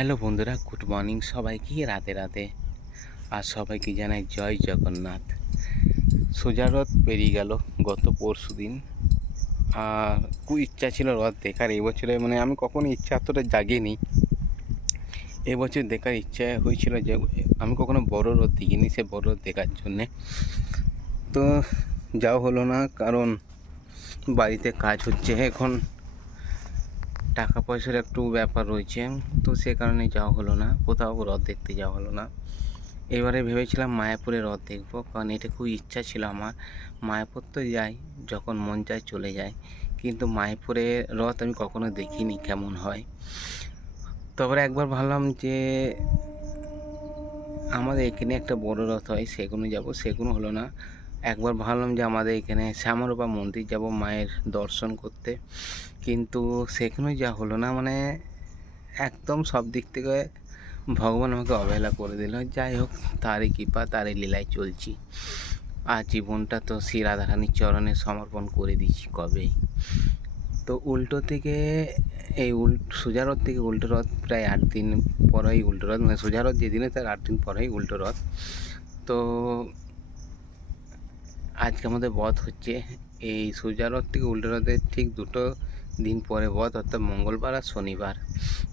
Hello বন্ধুরা, good morning সবাইকে রাতে রাতে। আর সবাইকে জানাই জয় জগন্নাথ। সোজা রথ পেরিয়ে গেল গত পরশু দিন। আর খুব ইচ্ছা ছিল রথ দেখার এবছরে, মানে আমি কখনো ইচ্ছা এতটা জাগিনি। এবছর দেখার ইচ্ছা হয়েছিল যে আমি কখনো বড় রথ দেখিনি, সে বড় রথ দেখার জন্যে। তো যাওয়া হলো না, কারণ বাড়িতে কাজ হচ্ছে এখন, টাকা পয়সার একটু ব্যাপার রয়েছে। তো সে কারণে যাওয়া হলো না, কোথাও রথ দেখতে যাওয়া হলো না। এবারে ভেবেছিলাম মায়াপুরে রথ দেখব, কারণ এটা খুব ইচ্ছা ছিল আমার। মায়াপুর তো যাই, যখন মন চায় চলে যায়, কিন্তু মায়াপুরে রথ আমি কখনো দেখিনি কেমন হয়। তারপরে একবার ভাবলাম যে আমাদের এখানে একটা বড় রথ হয়, সেগুলো যাব, সেগুলো হলো না। একবার ভাবলাম যে আমাদের এখানে শ্যামারূপা মন্দির যাব মায়ের দর্শন করতে, কিন্তু সেখানেও যা হলো না। মানে একদম সব দিক থেকে ভগবান আমাকে অবহেলা করে দিল। যাই হোক, তারই কৃপা, তারই লীলায় চলছি। আর জীবনটা তো শ্রী রাধারানীর চরণে সমর্পণ করে দিয়েছি কবেই। তো উল্টো থেকে সোজা রথ থেকে উল্টো রথ প্রায় 8 দিন পরেই উল্টো রথ, মানে সোজা রথ যেদিনে তার 8 দিন পরেই উল্টো রথ। তো আজকে আমাদের বধ হচ্ছে। এই সোজা রথ থেকে উল্টো রথের ঠিক 2 দিন পরে বধ, অর্থাৎ মঙ্গলবার আর শনিবার।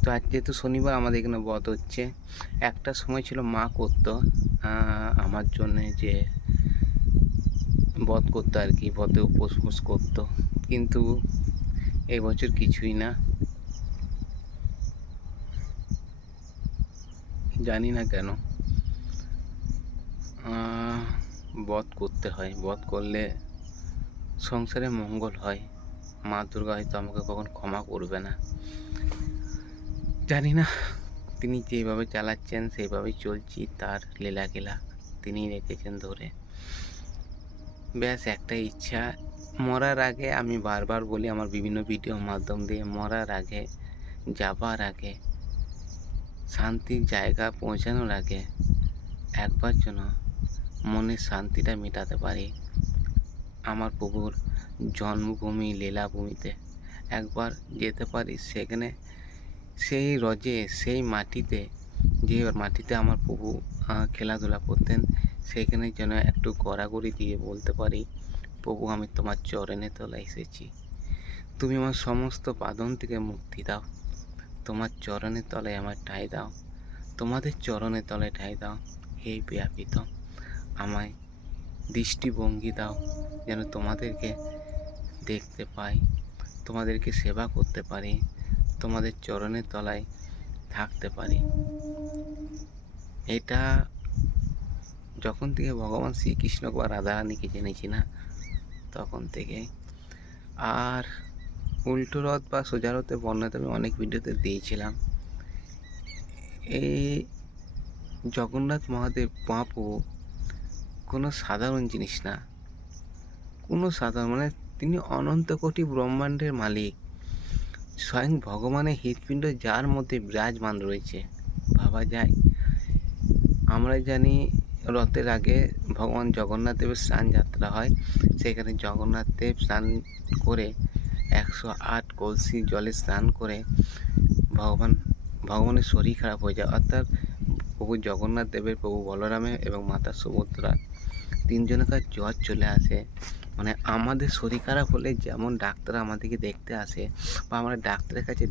তো আজ যেহেতু শনিবার আমাদের এখানে বধ হচ্ছে। একটা সময় ছিল মা করতো আমার জন্যে, যে বধ করতো আর কি, বধে উপোস করতো, কিন্তু এই বছর কিছুই না, জানি না কেন। বধ করতে হয়, বধ করলে সংসারে মঙ্গল হয়। মা দুর্গা হয়তো আমাকে কখন ক্ষমা করবে না, জানি না। তিনি যেভাবে চালাচ্ছেন সেইভাবেই চলছি, তার লীলাখেলা তিনিই রেখেছেন ধরে। ব্যাস একটাই ইচ্ছা, মরার আগে, আমি বারবার বলি আমার বিভিন্ন ভিডিওর মাধ্যম দিয়ে, মরার আগে, যাবার আগে, শান্তির জায়গা পৌঁছানোর আগে একবার যেন মনের শান্তিটা মেটাতে পারি আমার প্রভুর জন্মভূমি লীলাভূমিতে। একবার যেতে পারি সেখানে, সেই রজে, সেই মাটিতে, যে মাটিতে আমার প্রভু খেলাধুলা করতেন, সেখানে যেন একটু গড়াগড়ি দিয়ে বলতে পারি, প্রভু আমি তোমার চরণে তলায় এসেছি, তুমি আমার সমস্ত বাঁধন থেকে মুক্তি দাও, তোমার চরণের তলায় আমার ঠাঁই দাও, তোমাদের চরণের তলায় ঠাঁই দাও, হে ব্যাপিত আমায় দৃষ্টিভঙ্গি দাও, যেন তোমাদেরকে দেখতে পাই, তোমাদেরকে সেবা করতে পারি, তোমাদের চরণের তলায় থাকতে পারি। এটা যখন থেকে ভগবান শ্রীকৃষ্ণ বা রাধারানীকে জেনেছি না, তখন থেকে। আর উল্টো রথ বা সোজা রথের বর্ণনা আমি অনেক ভিডিওতে দিয়েছিলাম। এই জগন্নাথ মহাদেব মহাপ্রভু কোনো সাধারণ জিনিস না, কোনো সাধারণ, মানে তিনি অনন্ত কোটি ব্রহ্মাণ্ডের মালিক, স্বয়ং ভগবানের হৃৎপিণ্ড যার মধ্যে বিরাজমান রয়েছে। ভাবা যায়? আমরা জানি রথের আগে ভগবান জগন্নাথ দেবের স্নান যাত্রা হয়, সেখানে জগন্নাথ দেব স্নান করে 108 কলসি জলে স্নান করে ভগবানের শরীর খারাপ হয়ে যায়, অর্থাৎ প্রভু জগন্নাথ দেবের, প্রভু বলরামের এবং মাতা সুভদ্রা তিনজনকার জ্বর চলে আসে। মানে আমাদের শরীর খারাপ হলে যেমন ডাক্তার আমাদেরকে দেখতে আসে বা আমরা ডাক্তারের কাছে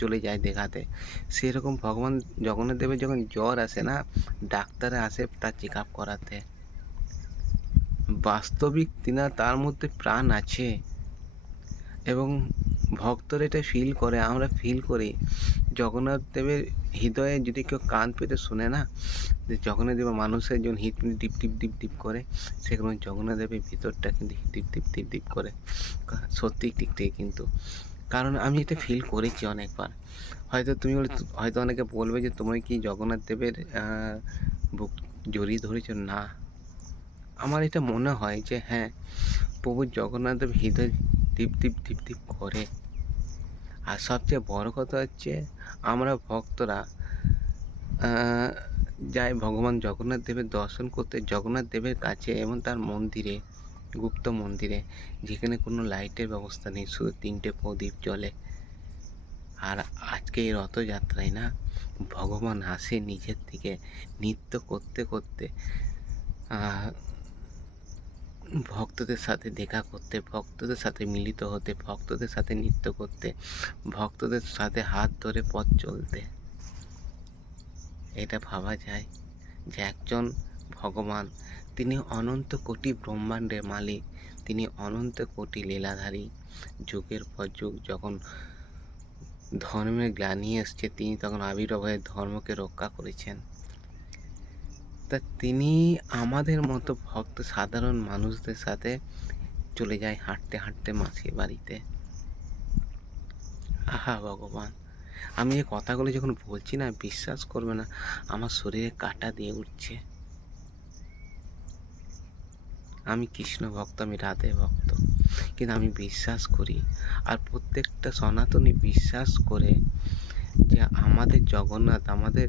চলে যাই দেখাতে, সেরকম ভগবান জগন্নাথ দেবের যখন জ্বর আসে না, ডাক্তারে আসে তার চেক আপ করাতে। বাস্তবিক তার মধ্যে প্রাণ আছে, এবং ভক্তরা এটা ফিল করে, আমরা ফিল করি। জগন্নাথ দেবের হৃদয়ে যদি কেউ কান পেতে শোনে না, যে জগন্নাথ দেবের মানুষের যখন হৃৎপিণ্ড ডিপ ডিপ ডিপ ডিপ করে, সেখানে জগন্নাথ দেবের ভিতরটা কিন্তু ডিপ ডিপ ডিপ ডিপ করে, সত্যি টিকটিক। কিন্তু কারণ আমি এটা ফিল করেছি অনেকবার। হয়তো অনেকে বলবে যে তুমি কি জগন্নাথ দেবের বুক জড়িয়ে ধরেছ? না, আমার এটা মনে হয় যে হ্যাঁ, প্রভু জগন্নাথ দেব হৃদয় দীপ দীপ দীপ দীপ করে। আর সবচেয়ে বড় কথা হচ্ছে, আমরা ভক্তরা যাই ভগবান জগন্নাথ দেবের দর্শন করতে জগন্নাথ দেবের কাছে, এবং তার মন্দিরে, গুপ্ত মন্দিরে, যেখানে কোনো লাইটের ব্যবস্থা নেই, শুধু 3টে প্রদীপ জ্বলে। আর আজকে এই রথযাত্রায় না ভগবান আসে নিজের থেকে নৃত্য করতে করতে, আহ, ভক্তদের সাথে দেখা করতে, ভক্তদের সাথে মিলিত হতে, ভক্তদের সাথে নৃত্য করতে, ভক্তদের সাথে হাত ধরে পথ চলতে। এটা ভাবা যায় যে একজন ভগবান, তিনি অনন্ত কোটি ব্রহ্মাণ্ডের মালিক, তিনি অনন্ত কোটি লীলাধারী। যুগের পর যুগ যখন ধর্মের গ্লানি এসছে, তিনি তখন আবির্ভাব হয়ে ধর্মকে রক্ষা করেছেন। তা তিনি আমাদের মতো ভক্ত সাধারণ মানুষদের সাথে চলে যায় হাঁটতে হাঁটতে মাসির বাড়িতে। আহা ভগবান, আমি এই কথাগুলো যখন বলছি না, বিশ্বাস করবে না, আমার শরীরে কাঁটা দিয়ে উঠছে। আমি কৃষ্ণ ভক্ত, আমি রাধে ভক্ত, কিন্তু আমি বিশ্বাস করি, আর প্রত্যেকটা সনাতনী বিশ্বাস করে যে আমাদের জগন্নাথ, আমাদের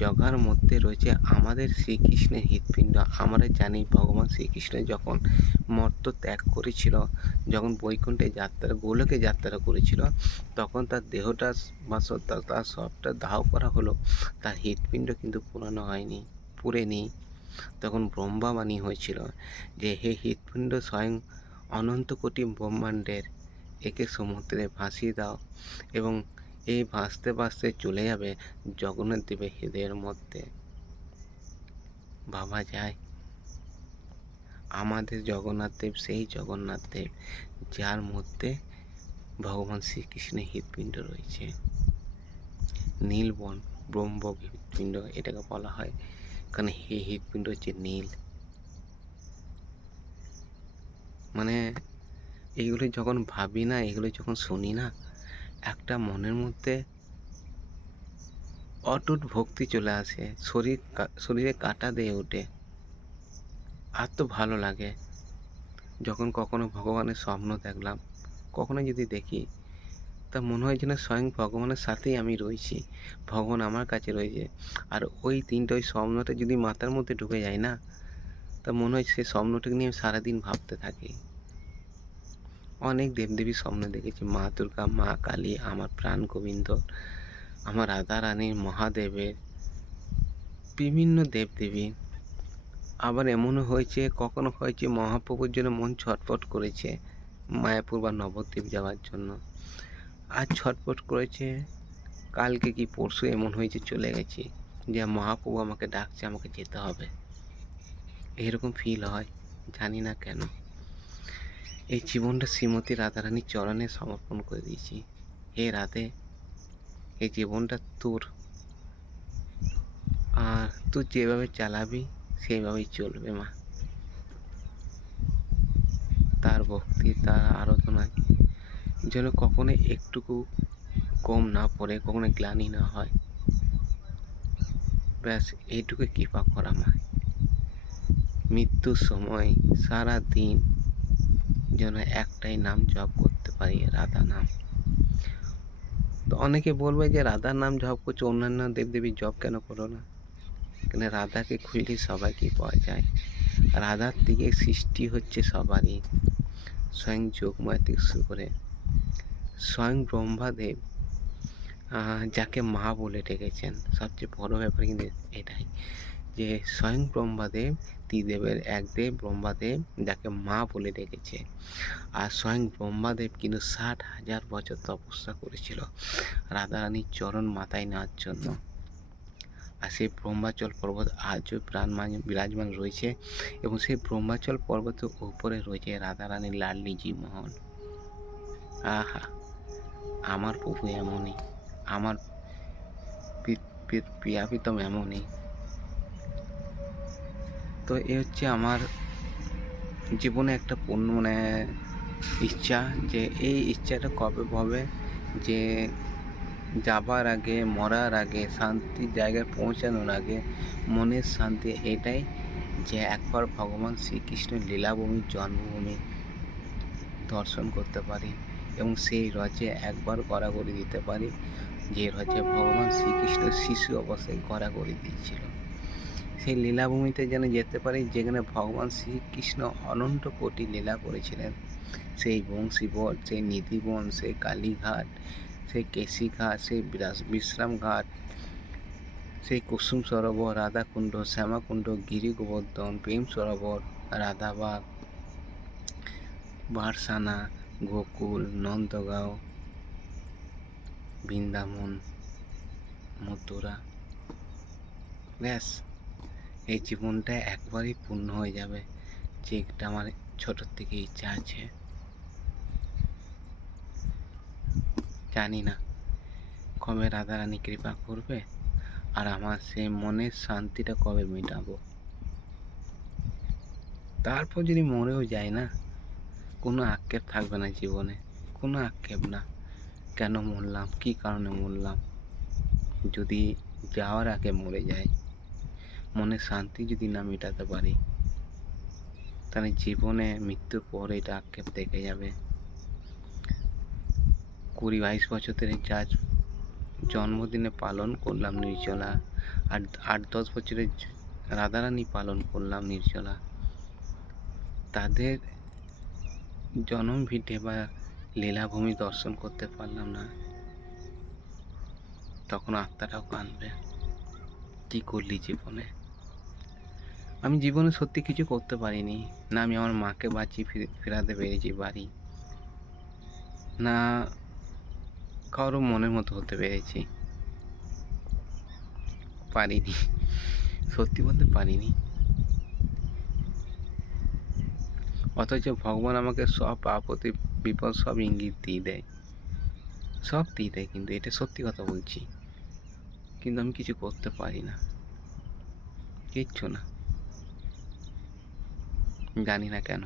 জগার মধ্যে রয়েছে আমাদের শ্রীকৃষ্ণের হৃৎপিণ্ড। আমরা জানি ভগবান শ্রীকৃষ্ণ যখন মর্ত ত্যাগ করেছিল, যখন বৈকুণ্ঠে যাত্রা, গোলকে যাত্রা করেছিল, তখন তার দেহটা বা তার সবটা দাহ করা হলো, তার হৃৎপিণ্ড কিন্তু পুরানো হয়নি, পুড়েনি। তখন ব্রহ্মাবাণী হয়েছিল যে হে হৃৎপিণ্ড স্বয়ং অনন্ত কোটি ব্রহ্মাণ্ডের, একে সমুদ্রে ভাসিয়ে দাও, এবং এই ভাসতে ভাসতে চলে যাবে জগন্নাথ দেবের হৃদয়ের মধ্যে। ভাবা যায় আমাদের জগন্নাথ দেব সেই জগন্নাথ দেব যার মধ্যে ভগবান শ্রীকৃষ্ণের হৃৎপিণ্ড রয়েছে। নীলবন ব্রহ্ম হৃৎপিণ্ড এটাকে বলা হয়, কারণ এই হৃৎপিণ্ড হচ্ছে নীল। মানে এইগুলো যখন ভাবি না, এগুলো যখন শুনি না, একটা মনের মধ্যে অটুট ভক্তি চলে আসে, শরীরে কাঁটা দিয়ে ওঠে। আর তো ভালো লাগে যখন কখনো ভগবানের স্বপ্ন দেখলাম, কখনো যদি দেখি, তা মনে হয় যেন স্বয়ং ভগবানের সাথেই আমি রয়েছি, ভগবান আমার কাছে রয়েছে। আর ওই স্বপ্নটা যদি মাথার মধ্যে ঢুকে যায় না, তা মনে হয় সেই স্বপ্নটাকে নিয়ে সারাদিন ভাবতে থাকি। অনেক দেবদেবীর স্বপ্ন দেখেছি, মা দুর্গা, মা কালী, আমার প্রাণ গোবিন্দ, আমার রাধা রানীর, মহাদেবের, বিভিন্ন দেবদেবী। আবার এমনও হয়েছে, কখনো হয়েছে মহাপ্রভুর জন্য মন ছটফট করেছে মায়াপুর বা নবদ্বীপ যাওয়ার জন্য। আজ ছটফট করেছে, কালকে কি পরশু এমন হয়েছে চলে গেছি, যে মহাপ্রভু আমাকে ডাকছে, আমাকে যেতে হবে। এরকম ফিল হয়, জানি না কেন। এই জীবনটা শ্রীমতী রাধারানীর চরণে সমর্পণ করে দিয়েছি। হে রাধে, এই জীবনটা তোর, আর তুই যেভাবে চালাবি সেইভাবেই চলবে মা। তার ভক্তি, তার আরাধনায় যেন কখনো একটুকু কম না পড়ে, কখনো গ্লানি না হয়। ব্যাস এইটুকু কৃপা করা মা। মৃত্যুর সময় সারা দিন যেন একটাই নাম জপ করতে পারি, রাধা নাম। তো অনেকে বলবে যে রাধার নাম জপ করছো, অন্যান্য দেবদেবীর জপ কেন করো না? কেন রাধাকে খুঁজলে সবাইকে পাওয়া যায়। রাধার থেকে সৃষ্টি হচ্ছে সবারই, স্বয়ং যোগমায়া থেকে শুরু করে স্বয়ং ব্রহ্মাদেব যাকে মা বলে ডেকেছেন। সবচেয়ে বড় ব্যাপার কিন্তু এটাই, যে স্বয়ং ব্রহ্মাদেব, ত্রিদেবের এক দেব ব্রহ্মাদেব, যাকে মা বলে ডেকেছে। আর স্বয়ং ব্রহ্মাদেব কিন্তু 60,000 বছর তপস্যা করেছিল রাধারানীর চরণ মাথায় নেওয়ার জন্য। আর সেই ব্রহ্মাচল পর্বত আজও বিরাজমান রয়েছে, এবং সেই ব্রহ্মাচল পর্বতের উপরে রয়েছে রাধারানীর লাডলি মহল। আহা, আমার প্রভু এমনই, আমার প্রিয়া প্রীতম এমনই। তো এ হচ্ছে আমার জীবনে একটা ইচ্ছা, যে এই ইচ্ছাটা কবে হবে, যে যাবার আগে, মরার আগে, শান্তির জায়গায় পৌঁছানোর আগে মনের শান্তি এটাই, যে একবার ভগবান শ্রীকৃষ্ণের লীলাভূমির জন্মভূমি দর্শন করতে পারি, এবং সেই রথে একবার গড়াগড়ি দিতে পারি, যে রথে ভগবান শ্রীকৃষ্ণ শিশু অবস্থায় গড়াগড়ি দিয়েছিল। সেই লীলাভূমিতে যেন যেতে পারি, যেখানে ভগবান শ্রীকৃষ্ণ অনন্ত কোটি লীলা করেছিলেন। সেই বংশীবট, সেই নিধিবন, সেই কালীঘাট, সেই কেশি ঘাট, সেই বিশ্রাম ঘাট, সেই কুসুম সরোবর, রাধাকুণ্ড, শ্যামাকুণ্ড, গিরি গোবর্ধন, প্রেম সরোবর, রাধাবাগ, বারসানা, গোকুল, নন্দগাঁও, বৃন্দাবন, মথুরা। ব্যাস, এই জীবনটা একবারই পূর্ণ হয়ে যাবে, যেটা আমার ছোটোর থেকে ইচ্ছা আছে। জানি না কবে রাধারানী কৃপা করবে আর আমার সেই মনের শান্তিটা কবে মেটাবো। তারপর যদি মরেও যায় না, কোনো আক্ষেপ থাকবে না জীবনে, কোনো আক্ষেপ না। কেন মরলাম, কী কারণে মরলাম। যদি যাওয়ার আগে মরে যায়, মনের শান্তি যদি না মেটাতে পারি, তাহলে জীবনে মৃত্যুর পর এটা আক্ষেপ থেকে যাবে। 20-22 বছরের যা জন্মদিনে পালন করলাম নির্জলা, আর 8-10 বছরের রাধারানী পালন করলাম নির্জলা, তাদের জনম ভিটে বা লীলাভূমি দর্শন করতে পারলাম না, তখন আত্মাটাও কাঁদবে। কি করলি জীবনে। আমি জীবনে সত্যি কিছু করতে পারিনি না। আমি আমার মাকে বাঁচিয়ে ফেরাতে পেরেছি বাড়ি, না কারো মনের মতো হতে পেরেছি, পারিনি। সত্যি বলতে পারিনি। অথচ ভগবান আমাকে সব আপত্তি বিপদ সব ইঙ্গিত দিয়ে দেয়, সব দিয়ে দেয়, কিন্তু এটা সত্যি কথা বলছি। কিন্তু আমি কিছু করতে পারি না, কিচ্ছু না, জানি না কেন।